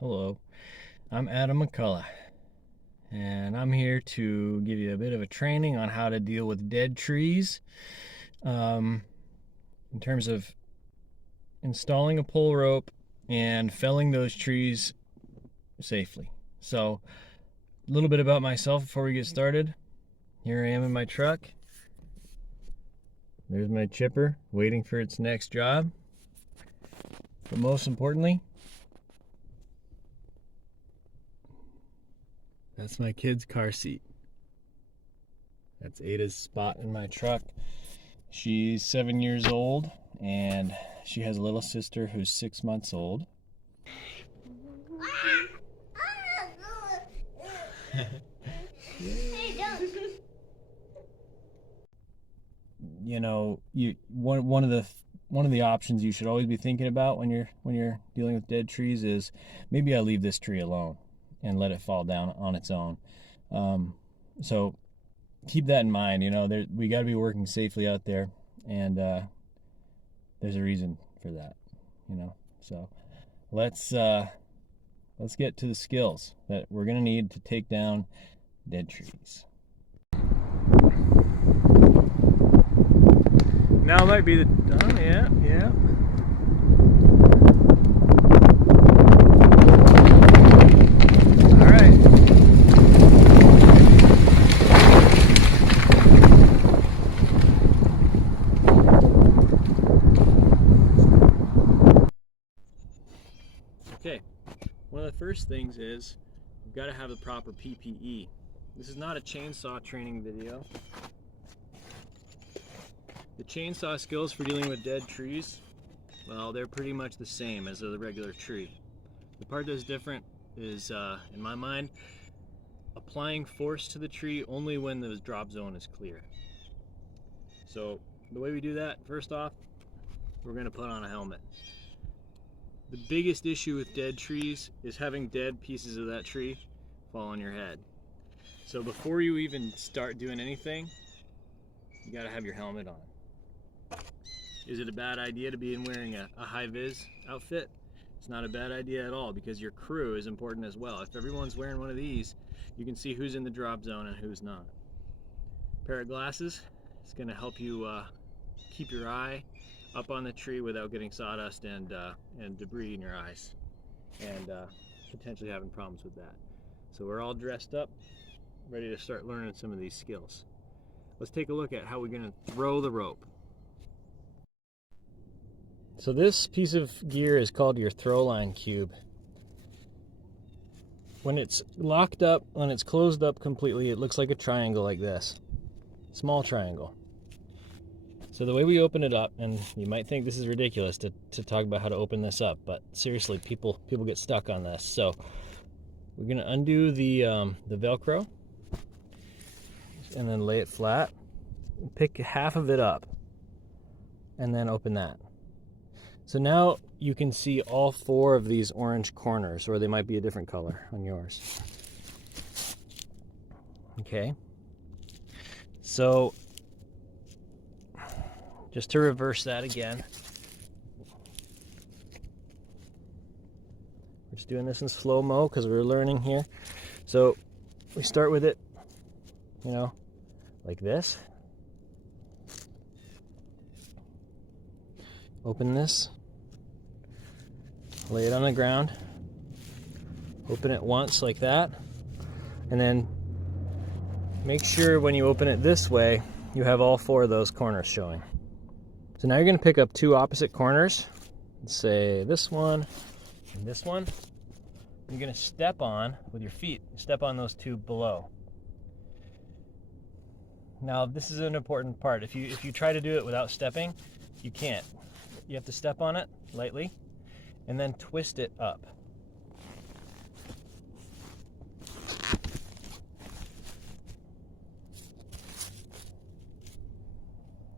Hello, I'm Adam McCullough, and I'm here to give you a bit of a training on how to deal with dead trees in terms of installing a pull rope and felling those trees safely. So, a little bit about myself before we get started. Here I am in my truck. There's my chipper waiting for its next job. But most importantly, that's my kid's car seat. That's Ada's spot in my truck. She's 7 years old, and she has a little sister who's 6 months old. You know, one of the options you should always be thinking about when you're dealing with dead trees is maybe I leave this tree alone and let it fall down on its own. So keep that in mind. You know, we got to be working safely out there, and there's a reason for that. You know, so let's get to the skills that we're gonna need to take down dead trees. Now might be yeah. All right. Okay. One of the first things is we've got to have the proper PPE. This is not a chainsaw training video. The chainsaw skills for dealing with dead trees, well, they're pretty much the same as the regular tree. The part that's different is, in my mind, applying force to the tree only when the drop zone is clear. So the way we do that, first off, we're going to put on a helmet. The biggest issue with dead trees is having dead pieces of that tree fall on your head. So before you even start doing anything, you got to have your helmet on. Is it a bad idea to be wearing a high-vis outfit? It's not a bad idea at all, because your crew is important as well. If everyone's wearing one of these, you can see who's in the drop zone and who's not. A pair of glasses is going to help you keep your eye up on the tree without getting sawdust and debris in your eyes, and potentially having problems with that. So we're all dressed up, ready to start learning some of these skills. Let's take a look at how we're going to throw the rope. So this piece of gear is called your throw line cube. When it's locked up, when it's closed up completely, it looks like a triangle like this. Small triangle. So the way we open it up, and you might think this is ridiculous to talk about how to open this up, but seriously, people get stuck on this. So we're gonna undo the Velcro and then lay it flat. Pick half of it up and then open that. So now you can see all four of these orange corners, or they might be a different color on yours. Okay. So just to reverse that again, we're just doing this in slow-mo because we're learning here. So we start with it, you know, like this. Open this. Lay it on the ground, open it once like that, and then make sure when you open it this way, you have all four of those corners showing. So now you're going to pick up two opposite corners, let's say this one and this one. You're going to step on, with your feet, step on those two below. Now this is an important part. If you try to do it without stepping, you can't. You have to step on it lightly and then twist it up.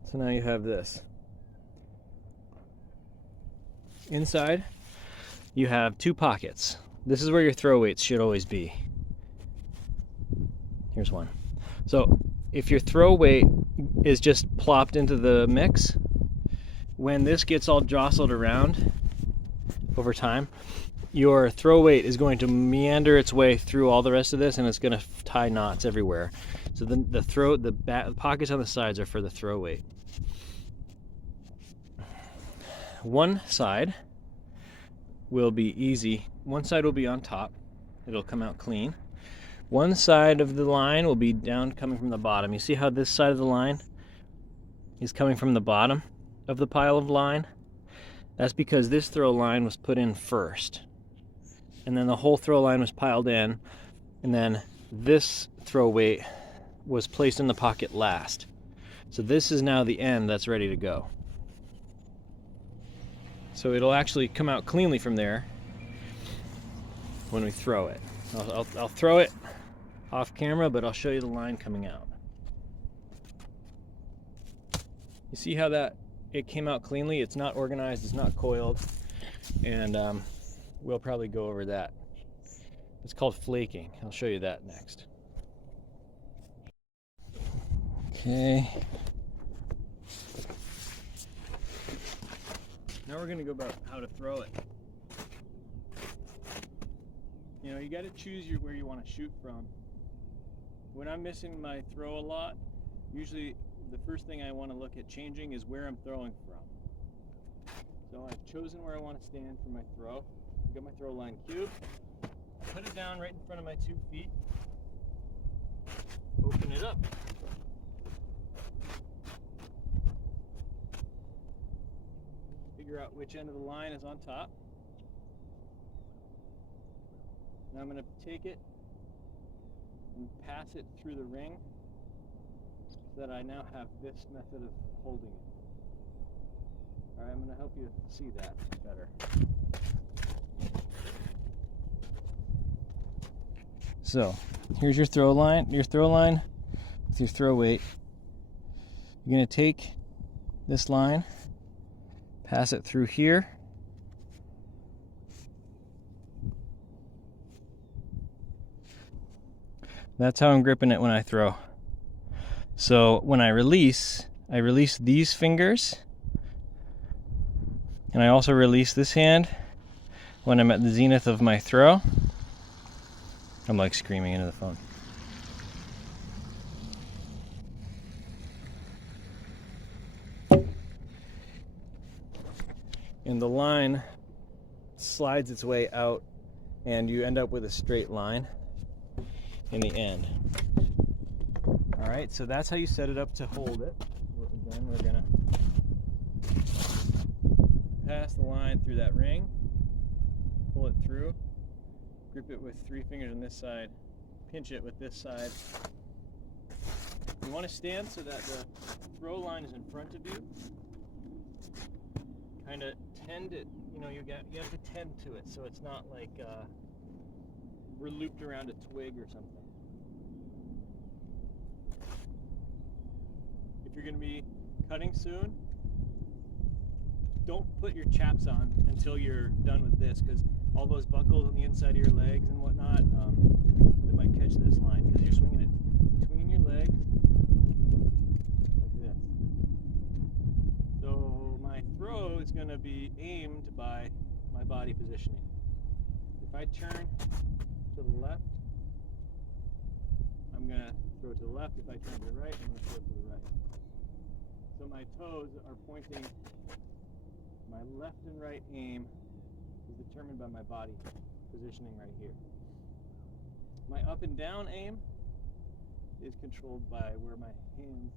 So now you have this. Inside, you have two pockets. This is where your throw weights should always be. Here's one. So if your throw weight is just plopped into the mix, when this gets all jostled around over time, your throw weight is going to meander its way through all the rest of this, and it's going to tie knots everywhere. So then the pockets on the sides are for the throw weight. One side will be easy. One side will be on top. It'll come out clean. One side of the line will be down, coming from the bottom. You see how this side of the line is coming from the bottom of the pile of line? That's because this throw line was put in first, and then the whole throw line was piled in, and then this throw weight was placed in the pocket last. So this is now the end that's ready to go. So it'll actually come out cleanly from there when we throw it. I'll throw it off camera, but I'll show you the line coming out. You see how that it came out cleanly? It's not organized, it's not coiled, and we'll probably go over that. It's called flaking. I'll show you that next. Okay. Now we're going to go about how to throw it. You know, you got to choose where you want to shoot from. When I'm missing my throw a lot, usually the first thing I want to look at changing is where I'm throwing from. So I've chosen where I want to stand for my throw. I've got my throw line cube. I put it down right in front of my 2 feet. Open it up. Figure out which end of the line is on top. Now I'm going to take it and pass it through the ring so that I now have this method of holding it. Alright, I'm going to help you see that better. So, here's your throw line with your throw weight. You're going to take this line, pass it through here. That's how I'm gripping it when I throw. So when I release these fingers, and I also release this hand when I'm at the zenith of my throw. I'm like screaming into the phone. And the line slides its way out, and you end up with a straight line in the end. Alright, so that's how you set it up to hold it. Again, we're going to pass the line through that ring, pull it through, grip it with 3 fingers on this side, pinch it with this side. You want to stand so that the throw line is in front of you. Kind of tend it, you know, you have to tend to it so it's not like we're looped around a twig or something. If you're going to be cutting soon, don't put your chaps on until you're done with this, because all those buckles on the inside of your legs and whatnot, they might catch this line because you're swinging it between your legs like this. So my throw is going to be aimed by my body positioning. If I turn to the left, I'm going to throw to the left. If I turn to the right, I'm going to throw to the right. So my toes are pointing. My left and right aim is determined by my body positioning right here. My up and down aim is controlled by where my hands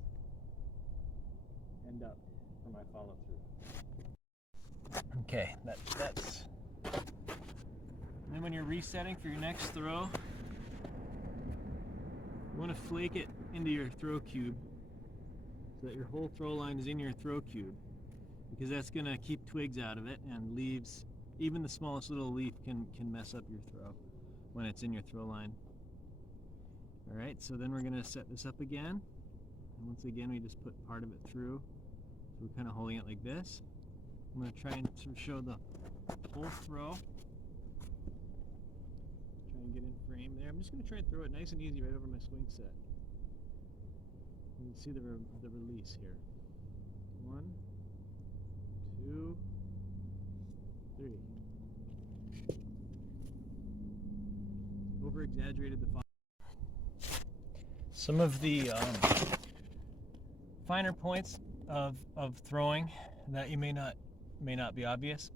end up for my follow through. Okay, that's. And then when you're resetting for your next throw, you want to flake it into your throw cube so that your whole throw line is in your throw cube, because that's going to keep twigs out of it, and leaves, even the smallest little leaf can mess up your throw when it's in your throw line. Alright, so then we're going to set this up again, and once again we just put part of it through, so we're kind of holding it like this. I'm going to try and show the whole throw. Try and get in frame there. I'm just going to try and throw it nice and easy right over my swing set. You can see the release here. 1, 2, 3. over-exaggerated the some of the finer points of throwing that you may not be obvious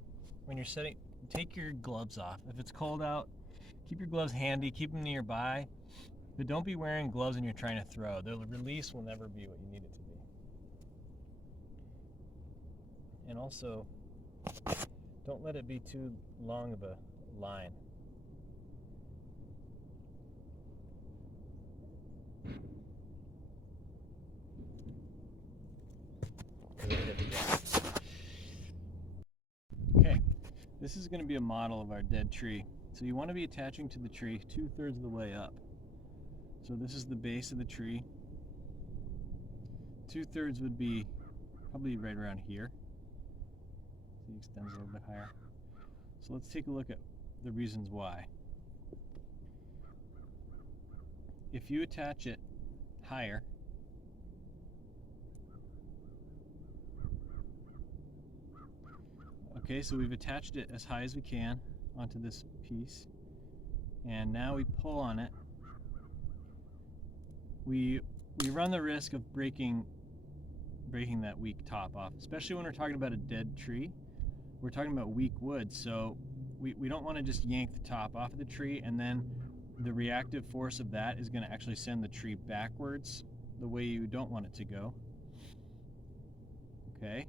when you're setting. Take your gloves off. If it's cold out, keep your gloves handy, keep them nearby, but don't be wearing gloves when you're trying to throw. The release will never be what you need it to be. And also, don't let it be too long of a line. Okay, this is going to be a model of our dead tree. So you want to be attaching to the tree 2/3 of the way up. So this is the base of the tree. 2/3 would be probably right around here. So it extends a little bit higher. So let's take a look at the reasons why. If you attach it higher, okay, so we've attached it as high as we can onto this piece, and now we pull on it. We run the risk of breaking that weak top off, especially when we're talking about a dead tree. We're talking about weak wood, so we don't want to just yank the top off of the tree, and then the reactive force of that is going to actually send the tree backwards the way you don't want it to go. Okay,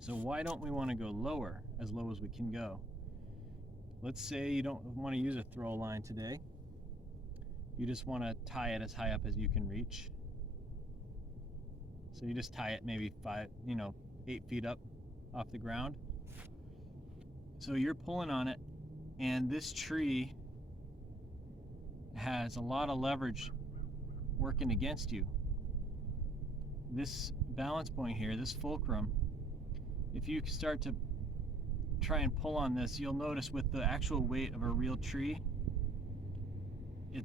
so why don't we want to go lower, as low as we can go? Let's say you don't want to use a throw line today. You just want to tie it as high up as you can reach. So you just tie it maybe 8 feet up off the ground. So you're pulling on it, and this tree has a lot of leverage working against you. This balance point here, this fulcrum, if you start to try and pull on this, you'll notice with the actual weight of a real tree,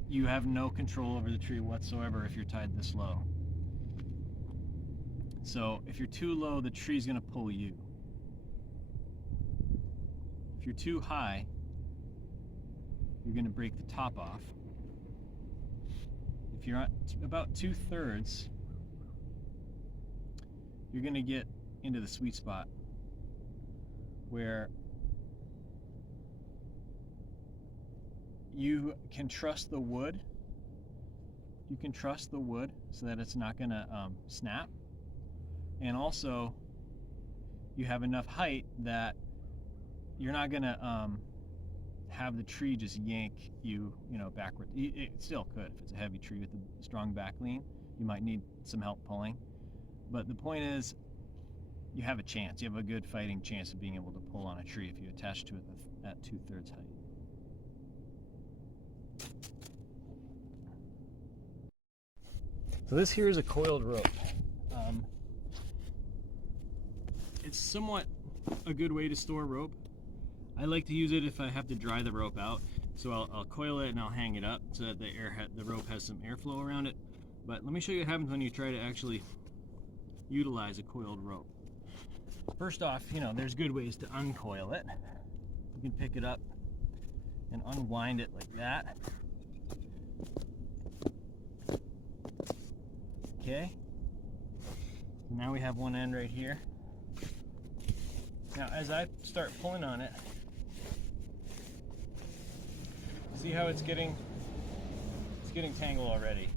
you have no control over the tree whatsoever if you're tied this low. So if you're too low, the tree's going to pull you. If you're too high, you're going to break the top off. If you're at about 2/3, you're going to get into the sweet spot where you can trust the wood. You can trust the wood so that it's not going to snap. And also, you have enough height that you're not going to have the tree just yank you, backward. It still could if it's a heavy tree with a strong back lean. You might need some help pulling. But the point is, you have a chance. You have a good fighting chance of being able to pull on a tree if you attach to it at 2/3 height. So this here is a coiled rope. It's somewhat a good way to store rope. I like to use it if I have to dry the rope out. So I'll coil it and I'll hang it up so that the rope has some airflow around it. But let me show you what happens when you try to actually utilize a coiled rope. First off, there's good ways to uncoil it. You can pick it up and unwind it like that. Okay. So now we have one end right here. Now as I start pulling on it, see how it's getting tangled already.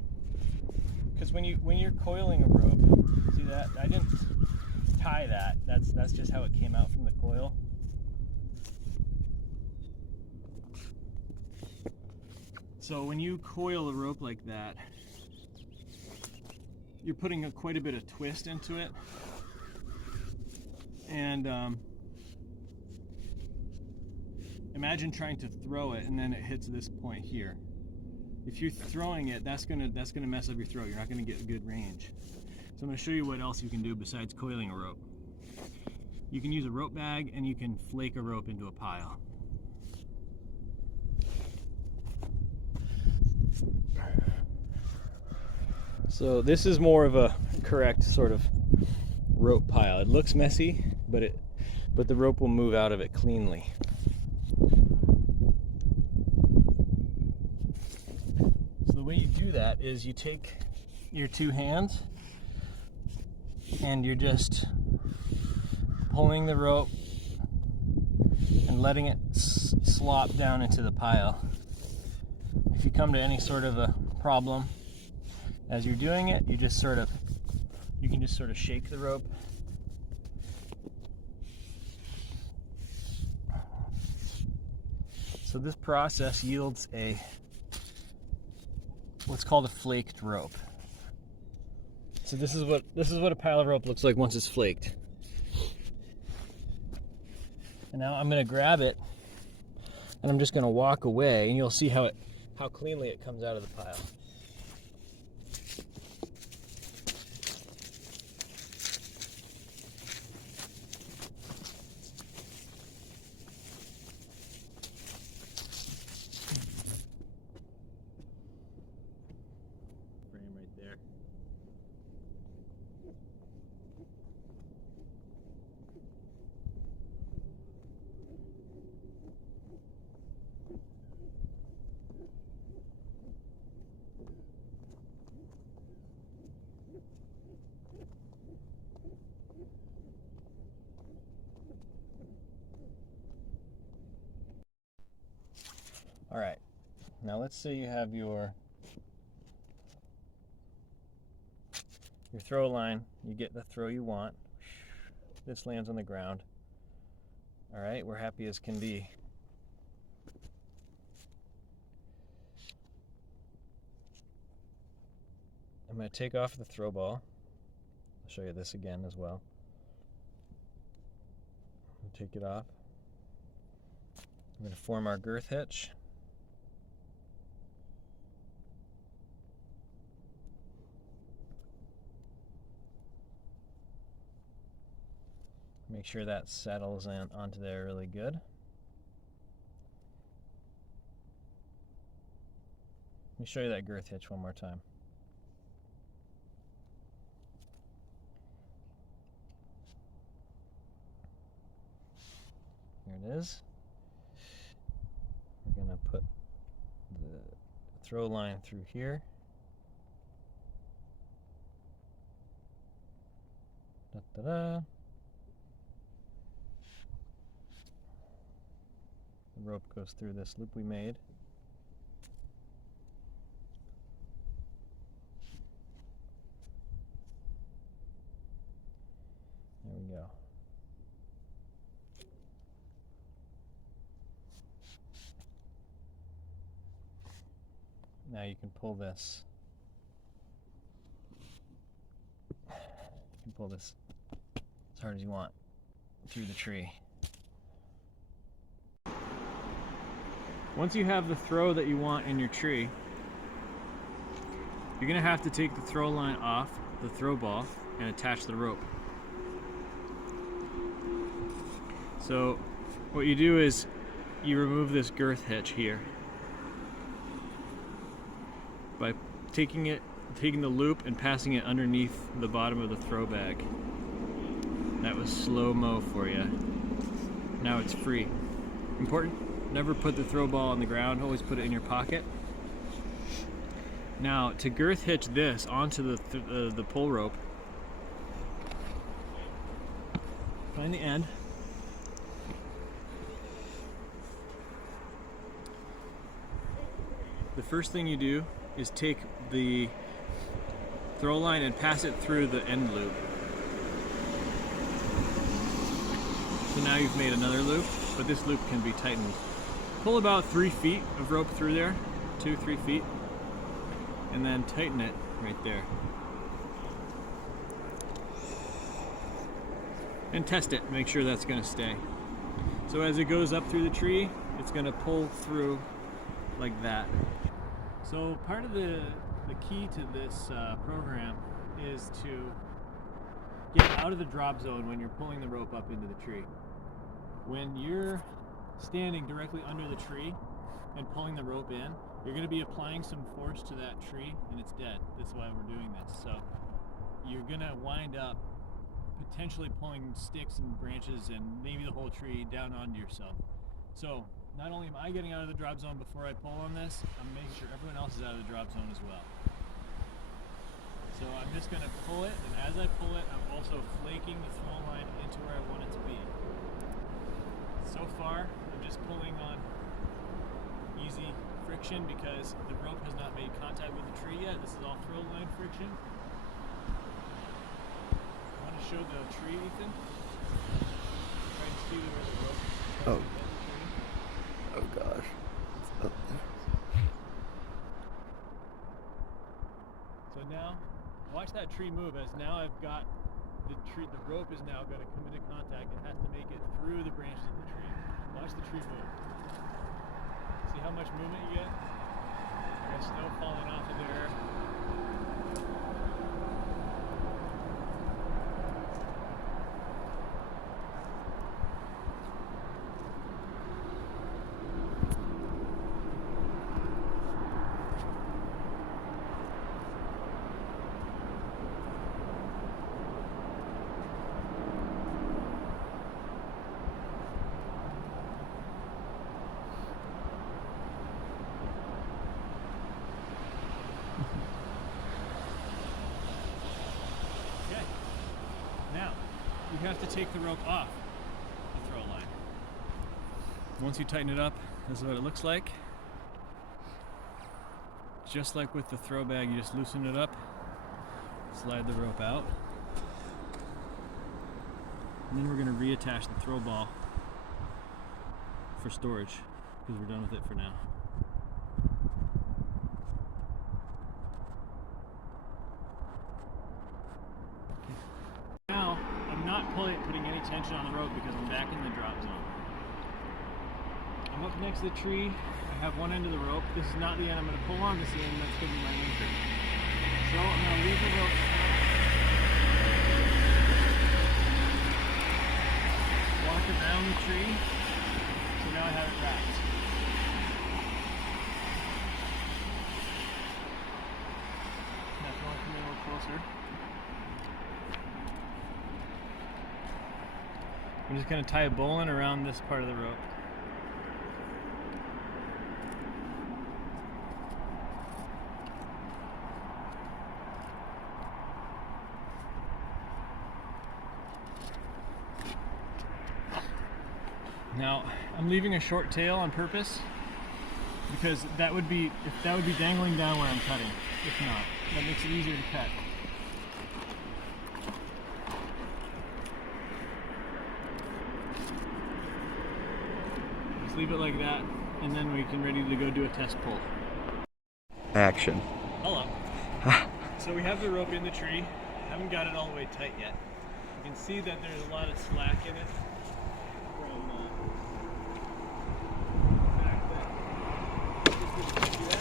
Because when you're coiling a rope, see that? I didn't tie that. That's just how it came out from the coil. So when you coil a rope like that, you're putting quite a bit of twist into it. And imagine trying to throw it and then it hits this point here. If you're throwing it, that's gonna mess up your throw. You're not gonna get good range. So I'm gonna show you what else you can do besides coiling a rope. You can use a rope bag and you can flake a rope into a pile. So this is more of a correct sort of rope pile. It looks messy, but the rope will move out of it cleanly. the way you do that is you take your two hands and you're just pulling the rope and letting it slop down into the pile. If you come to any sort of a problem as you're doing it, you can just sort of shake the rope. So this process yields what's called a flaked rope. So this is what a pile of rope looks like once it's flaked. And now I'm going to grab it and I'm just going to walk away, and you'll see how cleanly it comes out of the pile. Frame right there. All right, now let's say you have your throw line. You get the throw you want. This lands on the ground. All right, we're happy as can be. I'm going to take off the throw ball. I'll show you this again as well. Take it off. I'm going to form our girth hitch. Make sure that settles in onto there really good. Let me show you that girth hitch one more time. Here it is. We're going to put the throw line through here. Da-da-da. The rope goes through this loop we made. There we go. Now you can pull this. You can pull this as hard as you want through the tree. Once you have the throw that you want in your tree, you're going to have to take the throw line off the throw ball and attach the rope. So what you do is you remove this girth hitch here by taking the loop and passing it underneath the bottom of the throw bag. That was slow-mo for you. Now it's free. Important, never put the throw ball on the ground, always put it in your pocket. Now to girth hitch this onto the pull rope, find the end. The first thing you do is take the throw line and pass it through the end loop. So now you've made another loop, but this loop can be tightened. Pull about 3 feet of rope through there, 2-3 feet, and then tighten it right there. And test it, make sure that's gonna stay. So as it goes up through the tree, it's gonna pull through like that. So part of the key to this program is to get out of the drop zone when you're pulling the rope up into the tree. When you're standing directly under the tree and pulling the rope in, you're going to be applying some force to that tree and it's dead. That's why we're doing this. So you're going to wind up potentially pulling sticks and branches and maybe the whole tree down onto yourself. So not only am I getting out of the drop zone before I pull on this, I'm making sure everyone else is out of the drop zone as well. So I'm just going to pull it, and as I pull it, I'm also flaking the throw line into where I want it to be. So far, I'm just pulling on easy friction because the rope has not made contact with the tree yet. This is all throw line friction. I want to show the tree, Ethan. Try and see where the rope is. Oh. Oh gosh. It's up there. So now, watch that tree move as now I've got the tree, the rope is now going to come into contact. It has to make it through the branches of the tree. Watch the tree move. See how much movement you get? There's snow falling off of there. Okay. Now, you have to take the rope off the throw line. Once you tighten it up, this is what it looks like. Just like with the throw bag, you just loosen it up, slide the rope out, and then we're going to reattach the throw ball for storage because we're done with it for now. Now, I'm not putting any tension on the rope because I'm back in the drop zone. I'm up next to the tree. I have one end of the rope. This is not the end I'm going to pull on. This is the end that's going to be my anchor. So I'm going to leave the rope. Walk around the tree. So now I have it wrapped. Now if you want to come in a little closer. I'm just going to tie a bowline around this part of the rope. Now, I'm leaving a short tail on purpose because that would be dangling down where I'm cutting. If not, that makes it easier to cut. Just leave it like that, and then we can ready to go do a test pull. Action. Hello. So we have the rope in the tree. Haven't got it all the way tight yet. You can see that there's a lot of slack in it from the fact that this is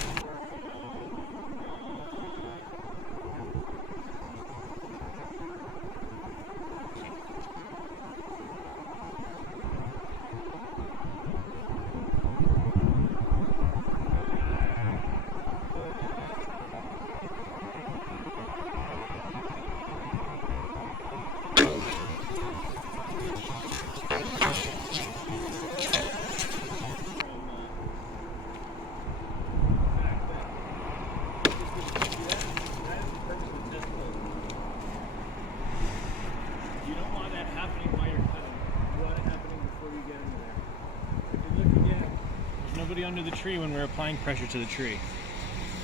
under the tree when we're applying pressure to the tree.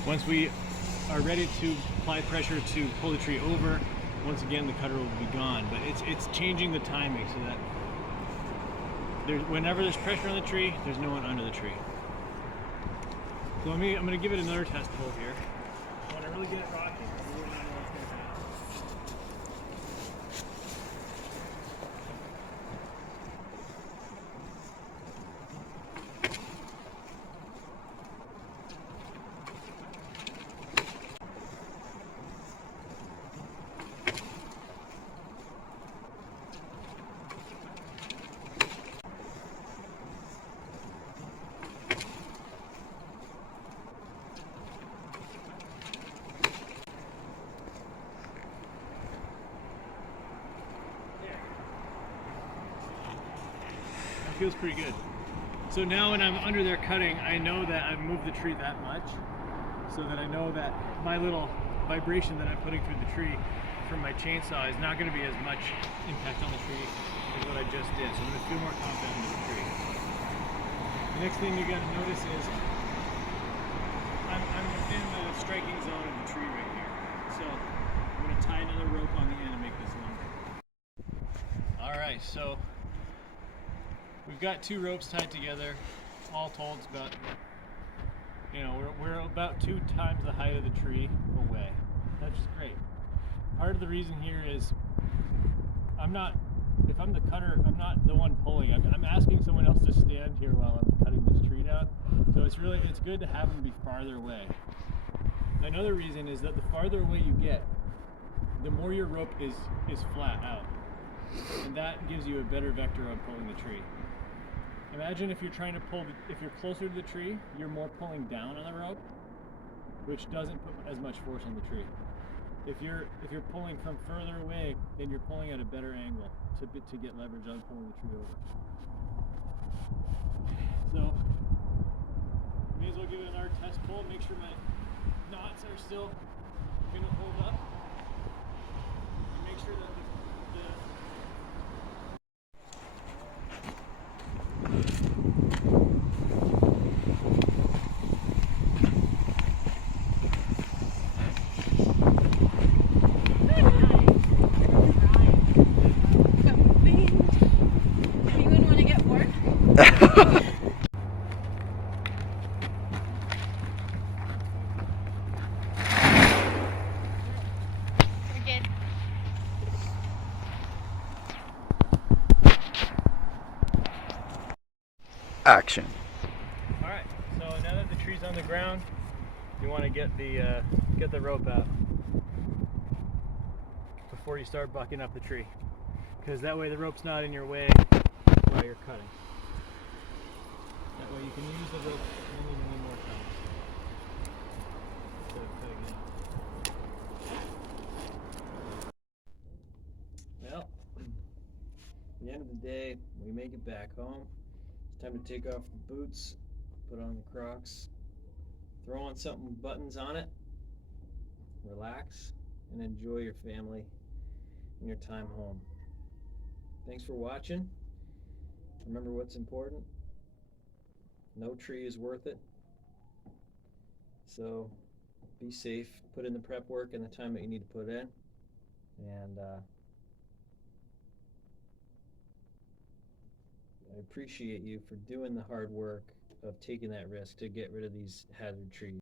Once we are ready to apply pressure to pull the tree over, once again the cutter will be gone. But it's changing the timing so that whenever there's pressure on the tree, there's no one under the tree. So I'm going to give it another test pull here. I want to really get it rocking. Feels pretty good. So now when I'm under there cutting, I know that I've moved the tree that much, so that I know that my little vibration that I'm putting through the tree from my chainsaw is not going to be as much impact on the tree as what I just did. So I'm going to feel more confident in the tree. The next thing you got to notice is I'm within the striking zone of the tree right here. So I'm going to tie another rope on the end and make this longer. Alright, so we've got 2 ropes tied together. All told, it's about, we're about 2 times the height of the tree away. That's just great. Part of the reason here is if I'm the cutter, I'm not the one pulling. I'm asking someone else to stand here while I'm cutting this tree down. So it's good to have them be farther away. Another reason is that the farther away you get, the more your rope is flat out. And that gives you a better vector on pulling the tree. Imagine if you're trying to pull, if you're closer to the tree, you're more pulling down on the rope, which doesn't put as much force on the tree. If you're pulling from further away, then you're pulling at a better angle to get leverage on pulling the tree over. So, may as well give it another test pull, make sure my knots are still going to hold up. And make sure that Anyone want to get bored? We're good. Action. Alright, so now that the tree's on the ground, you want to get the rope out before you start bucking up the tree, because that way the rope's not in your way while you're cutting. That way you can use the rope many more times instead of cutting it out. Well, at the end of the day, we make it back home. It's time to take off the boots, put on the Crocs, throw on something with buttons on it, relax, and enjoy your family and your time home. Thanks for watching. Remember what's important. No tree is worth it. So be safe, put in the prep work and the time that you need to put in. And I appreciate you for doing the hard work of taking that risk to get rid of these hazard trees.